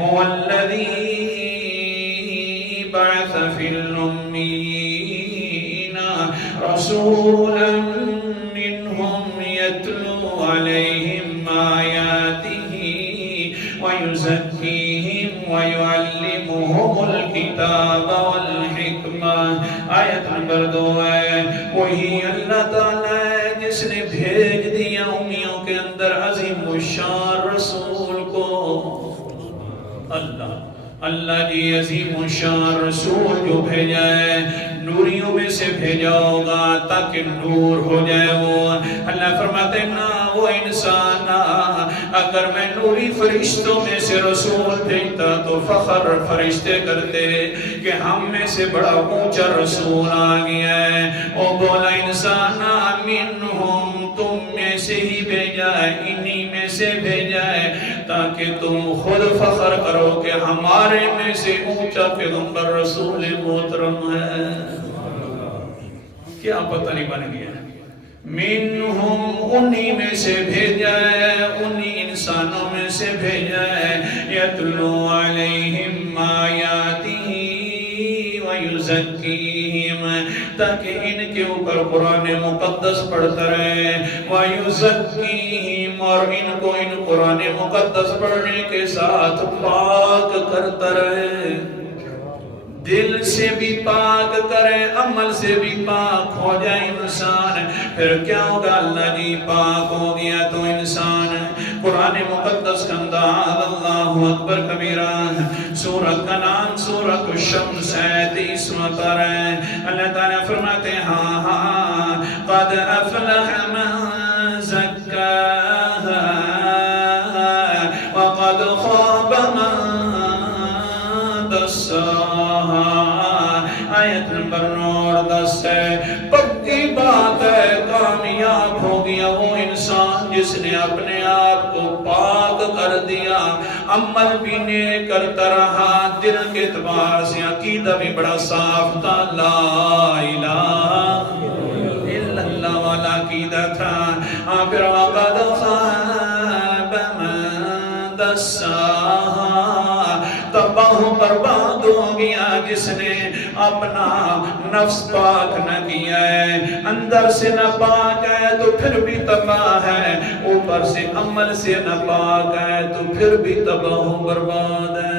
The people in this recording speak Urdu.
هو الذي بعث في الأميين رسولا منهم يتلو عليهم آياته ويزكيهم ويعلمهم الكتاب والحكمة. آیت نمبر 2 ہے وہی اللہ تعالیٰ ہے جس نے بھیج دیا امیوں کے اندر عظیم الشان رسول کو. اللہ جی عظیم الشان رسول جو بھیجا ہے نوریوں میں سے بھیجا ہوگا تاکہ نور ہو جائے. وہ اللہ فرماتے ہیں نا وہ انسان اگر میں نوری فرشتوں میں سے رسول بھیجتا تو فخر فرشتے کرتے کہ ہم میں سے بڑا اونچا رسول آ گیا ہے. وہ بولا انسان منہم تم میں سے ہی بھیجا ہے انہی میں سے بھیجا ہے تاکہ تم خود فخر کرو کہ ہمارے میں سے اونچا پیغمبر رسول محترم ہے. کیا پتہ نہیں بن گیا منہم انہی میں سے بھیجا ہے انہی انسانوں میں سے بھیجا ہے یتلو علیہم آیاتہ ویزکیہم تاکہ ان کے اوپر قرآن مقدس پڑھتا رہے ویزکیہم اور ان کو ان قرآن مقدس پڑھنے کے ساتھ پاک کرتا رہے. دل سے بھی پاک کرے عمل سے بھی پاک ہو جائے انسان. پھر کیا ہوگا اللہ جی پاک ہو گیا تو انسان قرآن مقدس کا انداز اللہ اکبر کبیرہ سورہ کا نام سورہ الشمس ہے 30واں پارہ ہے. اللہ تعالیٰ فرماتے ہیں ہاں قد افلح من زکاہا وقد خاب من دساہا. آیت نمبر 10 ہے پکی بات ہے کامیاب ہو گیا وہ انسان جس نے اپنے آپ کو پاک کر دیا عمل بھی نیک کرتا رہا دل کے اعتبار سے عقیدہ بھی بڑا صاف تھا لا الہ الا اللہ والا عقیدہ تھا. پھر وقد خاب من دساہا تباہ برباد ہو گیا جس نے اپنا نفس پاک نہ کیا ہے اندر سے نہ پاک ہے تو پھر بھی تباہ ہے اوپر سے عمل سے نہ پاک ہے تو پھر بھی تباہ برباد ہے.